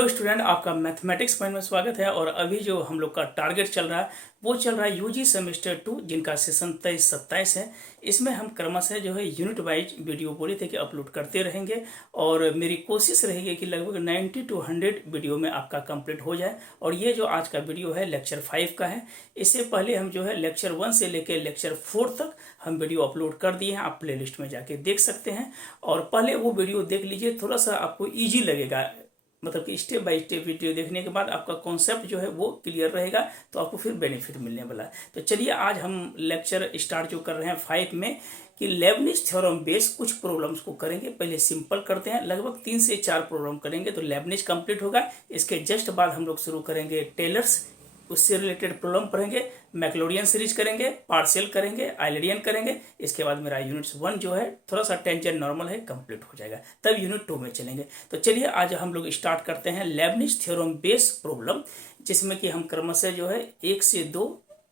Hello student, आपका mathematics point में स्वागत है। और अभी जो हम लोग का टारगेट चल रहा है वो चल रहा है यूजी सेमेस्टर 2, जिनका सेशन 23-27 है। इसमें हम क्रमशः जो है यूनिट वाइज वीडियो बोले थे कि अपलोड करते रहेंगे और मेरी कोशिश रहेगी कि लगभग 90 to 100 वीडियो में आपका कंप्लीट हो जाए। और ये जो आज का वीडियो है लेक्चर 5 का है। इससे पहले हम जो है लेक्चर 1 से लेकर लेक्चर 4 तक हम वीडियो अपलोड कर दिए हैं, आप प्ले लिस्ट में जाके देख सकते हैं। और पहले वो वीडियो देख लीजिए, थोड़ा सा आपको ईजी लगेगा, मतलब कि स्टेप बाय स्टेप वीडियो देखने के बाद आपका कॉन्सेप्ट जो है वो क्लियर रहेगा, तो आपको फिर बेनिफिट मिलने वाला है। तो चलिए आज हम लेक्चर स्टार्ट जो कर रहे हैं 5 में कि लेबनिज थ्योरम बेस कुछ प्रॉब्लम्स को करेंगे। पहले सिंपल करते हैं, लगभग 3 से 4 प्रॉब्लम करेंगे तो लेबनिज कंप्लीट होगा। इसके जस्ट बाद हम लोग शुरू करेंगे टेलर्स, उससे रिलेटेड प्रॉब्लम पढ़ेंगे, मैक्लोडियन सीरीज करेंगे, पार्शियल करेंगे, आइलेडियन करेंगे। इसके बाद मेरा यूनिट 1 जो है थोड़ा सा टेंजेंट नॉर्मल है, कंप्लीट हो जाएगा, तब यूनिट 2 में चलेंगे। तो चलिए आज हम लोग स्टार्ट करते हैं लेबनिज थ्योरम बेस प्रॉब्लम, जिसमें कि हम क्रमशः जो है 1 से 2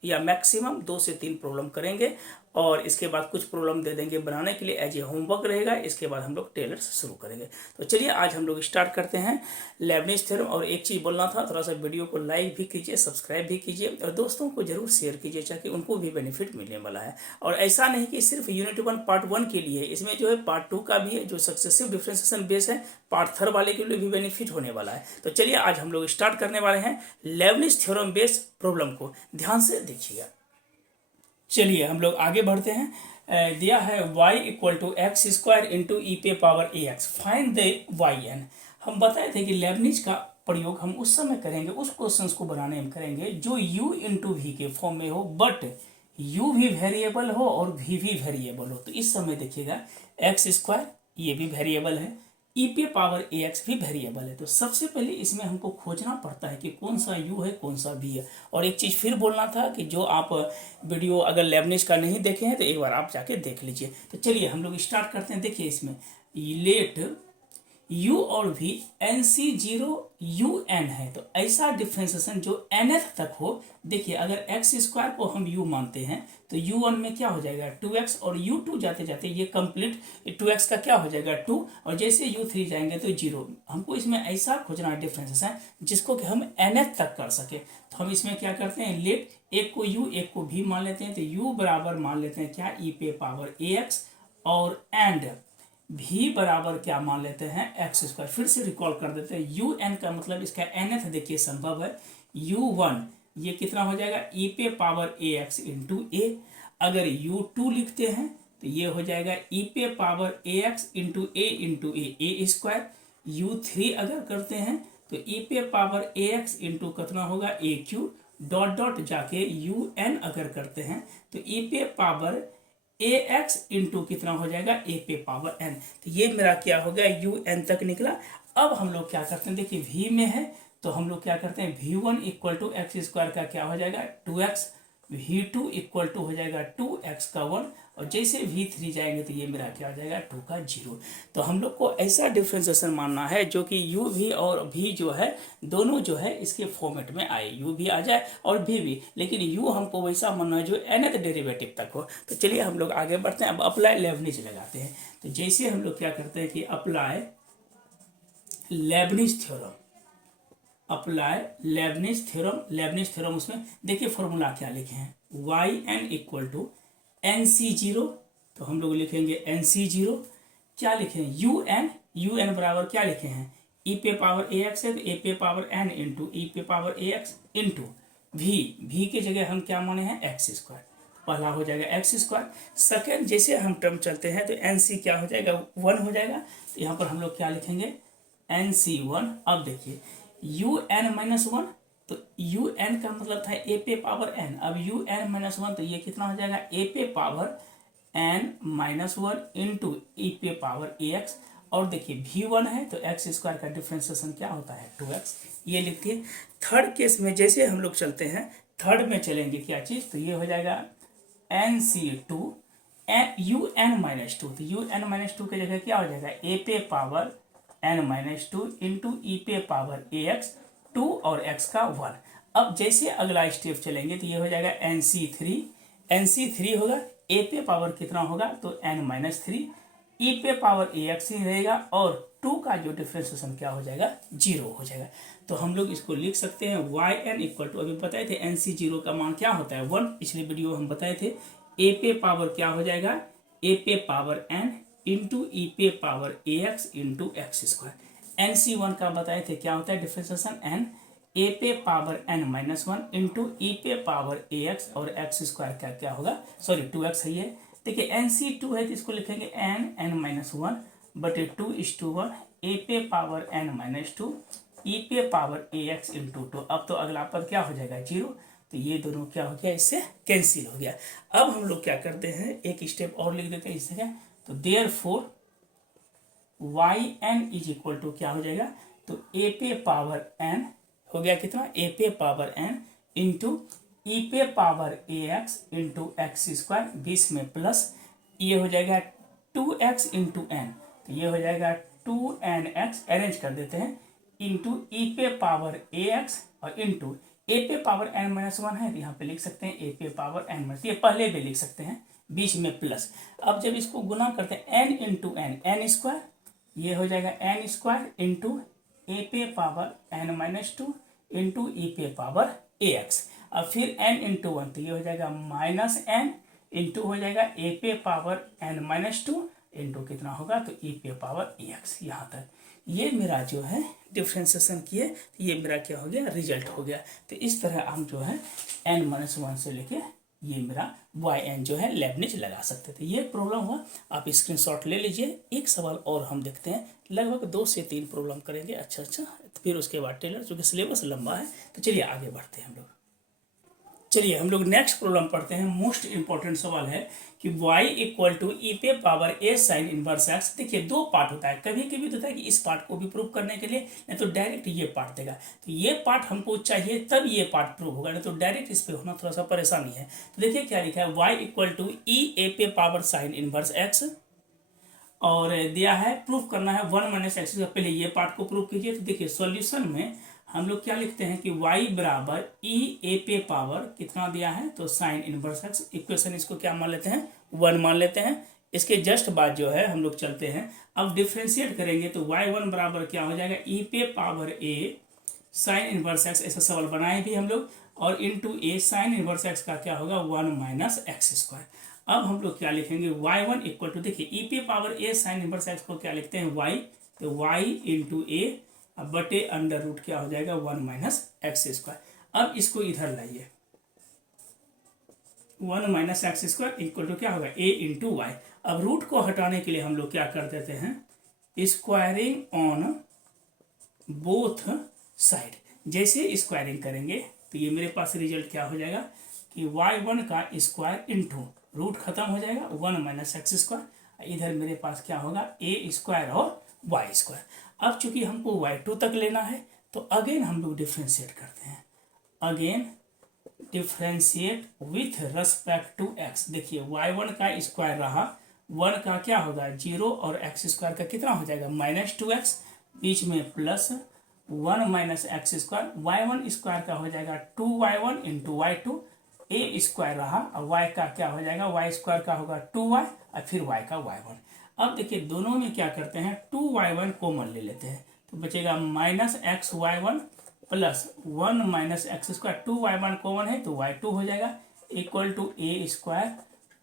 या मैक्सिमम 2 से 3 प्रॉब्लम करेंगे और इसके बाद कुछ प्रॉब्लम दे देंगे बनाने के लिए, एज ए होमवर्क रहेगा। इसके बाद हम लोग टेलर्स शुरू करेंगे। तो चलिए आज हम लोग स्टार्ट करते हैं लेबनिज थ्योरम। और एक चीज़ बोलना था, थोड़ा सा वीडियो को लाइक भी कीजिए, सब्सक्राइब भी कीजिए और दोस्तों को जरूर शेयर कीजिए ताकि उनको भी बेनिफिट मिलने वाला है। और ऐसा नहीं कि सिर्फ यूनिट 1 पार्ट 1 के लिए, इसमें जो है पार्ट 2 का भी है, जो सक्सेसिव डिफरेंशिएशन बेस है, पार्ट 3 वाले के लिए भी बेनिफिट होने वाला है। तो चलिए आज हम लोग स्टार्ट करने वाले हैं लेबनिज थ्योरम बेस प्रॉब्लम को, ध्यान से देखिएगा। चलिए हम लोग आगे बढ़ते हैं। दिया है y equal to x square into e पे power a x, find the y n. हम बताए थे कि लेबनिज का प्रयोग हम उस समय करेंगे, उस क्वेश्चंस को बनाने में करेंगे जो u इंटू वी के फॉर्म में हो, बट u भी वेरिएबल हो और v भी वेरिएबल हो। तो इस समय देखिएगा एक्स स्क्वायर ये भी वेरिएबल है, ई पे पावर ए एक्स भी वेरिएबल है। तो सबसे पहले इसमें हमको खोजना पड़ता है कि कौन सा u है कौन सा v है। और एक चीज़ फिर बोलना था कि जो आप वीडियो अगर लेबनिज का नहीं देखे हैं तो एक बार आप जाके देख लीजिए। तो चलिए हम लोग स्टार्ट करते हैं। देखिए इसमें लेट u और v NC0 UN है, तो ऐसा डिफ्रेंसिएशन जो nth तक हो। देखिए अगर एक्स स्क्वायर को हम u मानते हैं तो u1 में क्या हो जाएगा 2x, और u2 जाते जाते ये कंप्लीट 2x का क्या हो जाएगा 2, और जैसे u3 जाएंगे तो 0। हमको इसमें ऐसा खोजना है डिफ्रेंसिएशन जिसको कि हम nth तक कर सके। तो हम इसमें क्या करते हैं, लेट एक को u एक को v मान लेते हैं। तो u बराबर मान लेते हैं क्या, e पे पावर ax, और एंड v बराबर क्या मान लेते हैं एक्स स्क्वायर। फिर से रिकॉल कर देते हैं, यू एन का मतलब इसका nth देखिए संभव है, u1 ये कितना हो जाएगा e पे पावर ए एक्स इंटू ए। अगर u2 लिखते हैं तो ये हो जाएगा e पे power a x into A square. u3 अगर करते हैं तो e पे पावर ए एक्स इंटू कितना होगा ए क्यू, डॉट डॉट जाके un अगर करते हैं तो e पे पावर ए एक्स इंटू कितना हो जाएगा ए पे पावर एन। तो ये मेरा क्या हो गया यू एन तक निकला। अब हम लोग क्या करते हैं, देखिए v में है तो हम लोग क्या करते हैं, v1 equal to x square का क्या हो जाएगा 2x, v2 इक्वल टू हो जाएगा 2x का 1, और जैसे v3 जाएंगे तो ये मेरा क्या हो जाएगा 2 का 0। तो हम लोग को ऐसा डिफ्रेंसिएशन मानना है जो कि u भी और v जो है दोनों जो है इसके फॉर्मेट में आए, u भी आ जाए और v भी, लेकिन u हमको वैसा मानना है जो nth डेरिवेटिव तक हो। तो चलिए हम लोग आगे बढ़ते हैं। अब अप्लाई लेबनिज लगाते हैं। तो जैसे हम लोग क्या करते हैं कि apply Lebanese theorem, apply Lebanese theorem उसमें देखिए फॉर्मूला क्या लिखे हैं, Y N equal to NC0। तो हम लोग लिखेंगे NC0, क्या लिखे हैं यू एन बराबर क्या लिखे हैं ई पे पावर ए एक्स है तो ए पे पावर एन इंटू ई पे पावर ए एक्स इंटू भी के जगह हम क्या माने हैं एक्स स्क्वायर। पहला हो जाएगा एक्स स्क्वायर, सेकेंड जैसे हम टर्म चलते हैं तो NC क्या हो जाएगा 1 हो जाएगा। तो यहाँ पर हम लोग क्या लिखेंगे NC1। अब देखिए UN-1, तो UN का मतलब था ए पे पावर n, अब UN-1 तो ये कितना हो जाएगा ए पे पावर n-1 इंटू ई पे पावर ax। और देखिए v1 है तो एक्स स्क्वायर का डिफ्रेंसिएशन क्या होता है 2x, ये लिखिए। थर्ड केस में जैसे हम लोग चलते हैं, थर्ड में चलेंगे क्या चीज़, तो ये हो जाएगा NC2 UN-2, तो UN-2 की जगह क्या हो जाएगा ए पे पावर n-2 इंटू ई पे पावर ax 2 और x का 1। अब जैसे अगला स्टेप चलेंगे तो ये हो जाएगा NC3 होगा, ए पे पावर कितना होगा तो n-3, ई पे पावर ax ही रहेगा और टू का जो डिफ्रेंसिएशन क्या हो जाएगा, 0 हो जाएगा। तो हम लोग इसको लिख सकते हैं वाई एन इक्वल टू, अभी बताए थे एन सी जीरो का मान क्या होता है 1, पिछले वीडियो हम बताए थे। ए पे पावर क्या हो जाएगा, ए पे पावर एन इंटू ई पे power a x into x square. N c one का बताए थे क्या होता है डिफ्रेंसिएशन, एन ए पे power n minus one into e पे पावर ए एक्स और एक्स स्क्वायर का क्या होगा, सॉरी 2x है ये। देखिए एन सी टू है तो इसको लिखेंगे एन एन माइनस वन बटे 2:1 ए पे पावर एन माइनस टू ई पे पावर ए एक्स इंटू 2। अब तो अगला पद क्या हो जाएगा 0, तो ये दोनों क्या हो गया, इससे कैंसिल हो गया। अब हम लोग क्या करते हैं, एक स्टेप और लिख देते हैं इस जगह। तो therefore y n is equal to क्या हो जाएगा, तो ए पे पावर एन हो गया कितना, ए पे पावर एन इंटू ई पे power a x into x square, 20 में प्लस ये हो जाएगा 2x इंटू एन, तो ये हो जाएगा 2nx, अरेंज कर देते हैं, इंटू ई पे पावर ए एक्स और इंटू ए पे पावर एन माइनस वन है तो यहाँ पे लिख सकते हैं ए पे पावर एन माइनस, ये पहले भी लिख सकते हैं, बीच में प्लस। अब जब इसको गुना करते हैं n into n, n square, ये हो जाएगा एन स्क्वायर इंटू ए पे power n minus two into e पे पावर ए एक्स। अब फिर एन इंटू वन, तो ये हो जाएगा माइनस एन इंटू हो जाएगा ए पे power n minus two into कितना होगा, तो ई पे पावर ए एक्स। यहाँ तक ये मेरा जो है डिफ्रेंसिएशन किए, ये मेरा क्या हो गया, रिजल्ट हो गया। तो इस तरह हम जो है एन माइनस वन से लेके ये मेरा वाई एन जो है लेबनिज लगा सकते थे। ये प्रॉब्लम हुआ, आप स्क्रीनशॉट ले लीजिए। एक सवाल और हम देखते हैं, लगभग 2 से 3 प्रॉब्लम करेंगे। अच्छा, फिर उसके बाद टेलर, चूँकि सिलेबस लंबा है तो चलिए आगे बढ़ते हैं हम लोग। चलिए हम लोग नेक्स्ट प्रॉब्लम पढ़ते हैं। मोस्ट इंपॉर्टेंट सवाल है कि y इक्वल टू ई पे पावर ए साइन इनवर्स एक्स। देखिए 2 पार्ट होता है, कभी कभी तो होता है कि इस पार्ट को भी प्रूव करने के लिए, नहीं तो डायरेक्ट ये पार्ट देगा। तो ये पार्ट हमको चाहिए तब ये पार्ट प्रूव होगा, नहीं तो डायरेक्ट इस पे होना थोड़ा सा परेशानी है। तो देखिए क्या लिखा है, y इक्वल टू ई ए पे पावर साइन इनवर्स एक्स, और दिया है प्रूफ करना है 1 माइनस एक्स। पहले ये पार्ट को प्रूव कीजिए। तो देखिए सॉल्यूशन में हम लोग क्या लिखते हैं कि y बराबर ई ए पे पावर कितना दिया है, तो साइन इनवर्स एक्स। इक्वेशन इसको क्या मान लेते हैं, 1 मान लेते हैं। इसके जस्ट बाद जो है हम लोग चलते हैं, अब डिफ्रेंशिएट करेंगे तो y1 बराबर क्या हो जाएगा, ई पे पावर ए साइन इनवर्स एक्स। ऐसा सवाल बनाए भी हम लोग, और इंटू ए साइन इनवर्स एक्स का क्या होगा 1 माइनस एक्स स्क्वायर। अब हम लोग क्या लिखेंगे, y1 इक्वल टू, देखिए ई पे पावर ए साइन इनवर्स एक्स को क्या लिखते हैं y, तो y इंटू ए बटे अंडर रूट क्या हो जाएगा 1 माइनस एक्स स्क्वायर। अब इसको इधर लाइए, 1 minus x square equal to क्या होगा a इंटू वाई। अब रूट को हटाने के लिए हम लोग क्या कर देते हैं, स्क्वायरिंग ऑन बोथ साइड। जैसे स्क्वायरिंग करेंगे तो ये मेरे पास रिजल्ट क्या हो जाएगा कि y1 का स्क्वायर इंटू रूट खत्म हो जाएगा 1 माइनस एक्स स्क्वायर, इधर मेरे पास क्या होगा a स्क्वायर और वाई स्क्वायर। अब चूंकि हमको y2 तक लेना है तो अगेन हम लोग डिफ्रेंशिएट करते हैं, again differentiate with respect to x। देखिए y1 का स्क्वायर रहा, 1 का क्या होगा 0 और x स्क्वायर का कितना हो जाएगा -2x, बीच में plus 1 minus x square. y1 square का हो जाएगा 2y1 into y2, a square रहा और y का क्या हो जाएगा, y स्क्वायर का होगा 2y और फिर y का y1। अब देखिए दोनों में क्या करते हैं, 2y1 कॉमन ले लेते हैं तो बचेगा minus x y one plus 1 minus x square. 2y1 common है तो y2 हो जाएगा equal to A square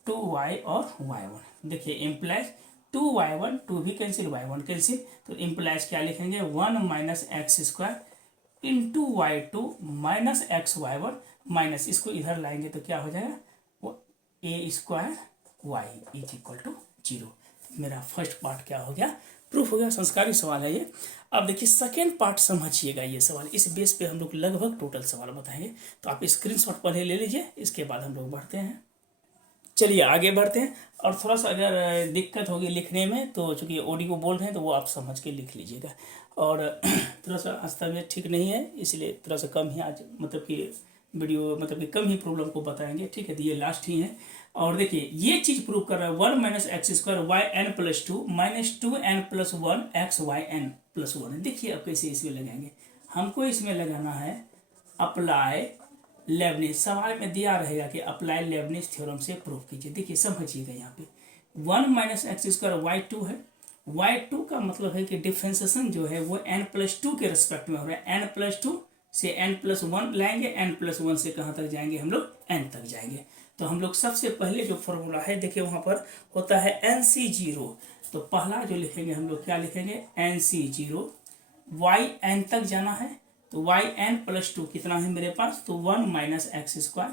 2y और y1। देखिए इम्प्लाइज 2y1 2 भी कैंसिल, y1 कैंसिल, तो इम्प्लाइज क्या लिखेंगे 1 minus x square into y2 minus x y1 minus, इसको इधर लाएंगे तो क्या हो जाएगा वो a square y is equal to 0। मेरा फर्स्ट पार्ट क्या हो गया, प्रूफ हो गया। संस्कारी सवाल है ये। अब देखिए सेकेंड पार्ट समझिएगा, ये सवाल इस बेस पे हम लोग लगभग टोटल सवाल बताएंगे, तो आप स्क्रीनशॉट पहले ले लीजिए, इसके बाद हम लोग बढ़ते हैं। चलिए आगे बढ़ते हैं। और थोड़ा सा अगर दिक्कत होगी लिखने में तो चूँकि ऑडियो बोल रहे हैं तो वो आप समझ के लिख लीजिएगा। और थोड़ा सा आज तबीयत ठीक नहीं है, इसलिए थोड़ा सा कम ही आज मतलब कि वीडियो मतलब कि कम ही प्रॉब्लम को बताएंगे, ठीक है। तो ये लास्ट ही है। और देखिए ये चीज प्रूव कर रहा है 1 minus x square y n plus 2 minus 2n plus 1 x y n plus 1। देखिए अब कैसे इसमें लगाएंगे, हमको इसमें लगाना है अप्लाई लेबनिज। सवाल में दिया रहेगा कि अप्लाई लेबनिज थ्योरम से प्रूव कीजिए। देखिए समझिएगा यहाँ पे 1 माइनस एक्स स्क्वायर वाई 2 है y2 का मतलब है कि डिफ्रेंसिएशन जो है वो n+2 के रिस्पेक्ट में हो रहा है। n+2 से n+1 लाएंगे, n+1 से कहाँ तक जाएंगे हम लोग, n तक जाएंगे। तो हम लोग सबसे पहले जो फॉर्मूला है देखिए वहाँ पर होता है NC0। तो पहला जो लिखेंगे हम लोग क्या लिखेंगे, NC0, yn तक जाना है तो yn+2 कितना है मेरे पास, तो 1 - x²,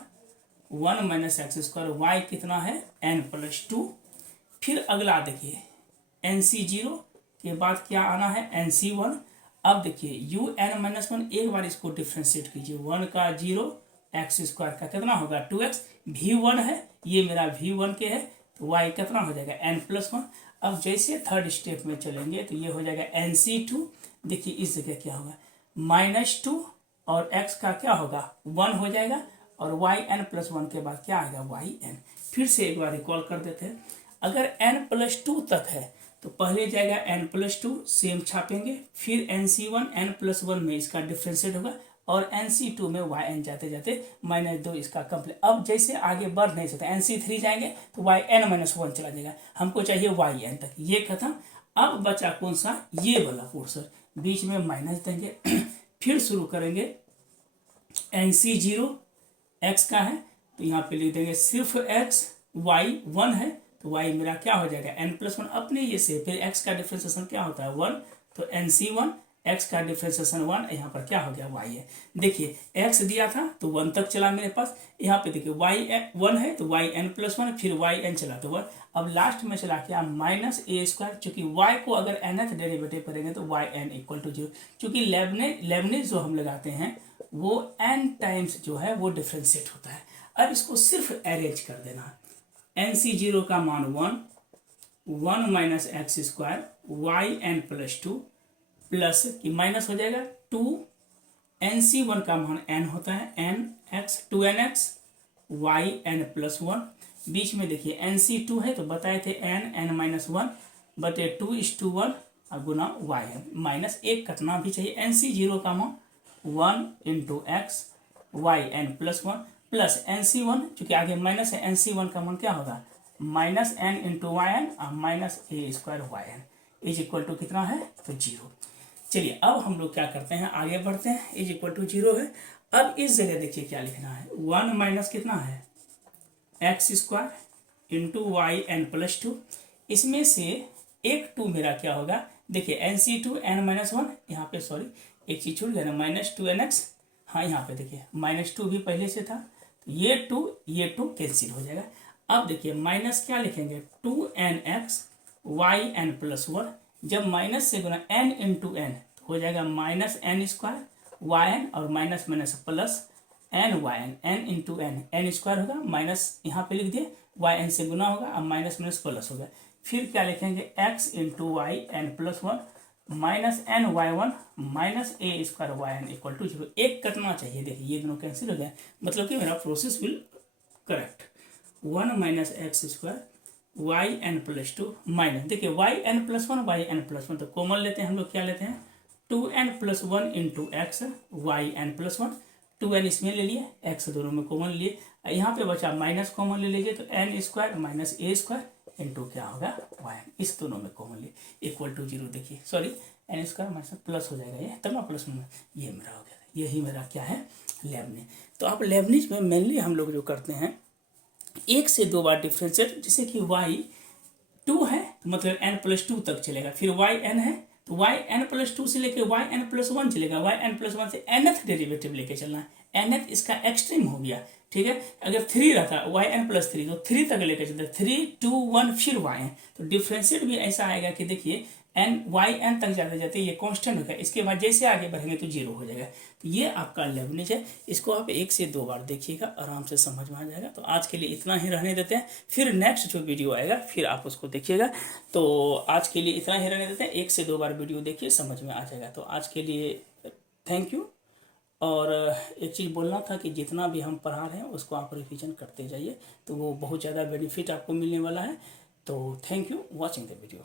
1 - x², y कितना है n+2। फिर अगला देखिए NC0 के बाद क्या आना है, NC1। अब देखिए un-1, एक बार इसको डिफ्रेंशिएट कीजिए, 1 का 0, x² का कितना होगा 2x, v1 है ये मेरा v1 के है, तो y कितना हो जाएगा n+1। अब जैसे थर्ड स्टेप में चलेंगे तो ये हो जाएगा NC2। देखिए इस जगह क्या होगा, -2 और x का क्या होगा 1 हो जाएगा, और yn+1 के बाद क्या आएगा yn। फिर से एक बार रिकॉल कर देते हैं, अगर n+2 तक है तो पहले जाएगा n+2 सेम छापेंगे, फिर NC1 n+1 में इसका डिफ्रेंशिएट होगा, और NC2 में yn जाते जाते -2 इसका कंप्लीट। अब जैसे आगे बढ़ नहीं सकते, NC3 जाएंगे तो yn-1 चला जाएगा, हमको चाहिए yn तक, ये खत्म। अब बचा कौन सा, ये वाला पोर्शन, बीच में माइनस देंगे फिर शुरू करेंगे NC0 x का है तो यहाँ पे लिख देंगे सिर्फ x, y 1 है तो y मेरा क्या हो जाएगा n+1 अपने ये से, फिर x का डिफ्रेंशिएशन क्या होता है 1, तो NC1, x का डिफ्रेंशिएशन 1, यहाँ पर क्या हो गया y है। देखिए x दिया था तो 1 तक चला मेरे पास, यहाँ पे देखिए y 1 है तो yn+1, फिर yn चला तो 1। अब लास्ट में चला क्या -a², चूंकि y को अगर nth डेरिवेटिव करेंगे तो yn=0, चूंकि लेबनिज जो हम लगाते हैं वो n टाइम्स जो है वो डिफ्रेंशिएट होता है। अब इसको सिर्फ अरेंज कर देना है, NC0 का मान 1 - x² yn+2 प्लस कि माइनस हो जाएगा 2, NC1 का मान n होता है nx 2nx yn+1, बीच में देखिए NC2 है तो बताए थे n-1 बटे 2:1 गुना y है, -1 कटना भी चाहिए। NC0 का मान 1 × x yn+1 प्लस NC1 चूंकि आगे माइनस है, NC1 का मान क्या होगा -n × yn और -a² yn = कितना है तो 0। चलिए अब हम लोग क्या करते हैं, आगे बढ़ते हैं, = 0 है। अब इस जगह देखिए क्या लिखना है, 1 माइनस कितना है x² × yn+2, इसमें से एक 2 मेरा क्या होगा, देखिए NC2 n-1, यहाँ पे सॉरी एक चीज छूट गया ना, -2nx, हाँ यहाँ पे देखिए -2 भी पहले से था, तो ये 2 कैंसिल हो जाएगा। अब देखिए माइनस क्या लिखेंगे 2nx yn+1, जब माइनस से गुना n × n तो हो जाएगा -n² yn और minus minus plus n yn, n × n n² होगा, माइनस यहाँ पे लिख दिए, yn से गुना होगा, अब माइनस माइनस प्लस होगा। फिर क्या लिखेंगे x × y n+1 -ny1 -a² yn = 0। एक कटना चाहिए, देखिए ये दोनों कैंसिल हो गया, मतलब कि मेरा process will correct. 1 - x² yn+2 minus, देखिए yn+1 yn+1 तो कॉमन लेते हैं हम लोग, क्या लेते हैं 2n+1 × x yn+1, 2n इसमें ले लिए, x दोनों में कॉमन लिए, यहाँ पे बचा माइनस कॉमन ले लीजिए तो n² - a² इंटू क्या होगा yn, इस दोनों में कॉमन लिए = 0। देखिए सॉरी n² प्लस हो जाएगा, ये तब ना प्लस में ये मेरा हो गया, यही मेरा क्या है लेबनिज। तो आप लेबनिज में मेनली हम लोग जो करते हैं 1 से 2 बार डिफ्रेंशिएट, जैसे कि y2 है तो मतलब n+2 तक चलेगा, फिर yn है तो yn+2 से लेके yn+1 चलेगा, yn+1 से nth डेरिवेटिव लेके चलना है, nth इसका एक्सट्रीम हो गया, ठीक है। अगर 3 रहता yn+3 तो 3 तक लेके चलते, 3 2 1 फिर yn, तो डिफ्रेंशिएट भी ऐसा आएगा कि देखिए yn तक जाते जाते ये कांस्टेंट होगा, इसके बाद जैसे आगे बढ़ेंगे तो 0 हो जाएगा। तो ये आपका लेबनिज है, इसको आप 1 से 2 बार देखिएगा, आराम से समझ में आ जाएगा। तो आज के लिए इतना ही रहने देते हैं, फिर नेक्स्ट जो वीडियो आएगा फिर आप उसको देखिएगा। तो आज के लिए इतना ही रहने देते हैं, 1 से 2 बार वीडियो देखिए, समझ में आ जाएगा। तो आज के लिए थैंक यू। और एक चीज़ बोलना था कि जितना भी हम पढ़ा रहे हैं उसको आप रिवीजन करते जाइए, तो वो बहुत ज़्यादा बेनिफिट आपको मिलने वाला है। तो thank you watching the video.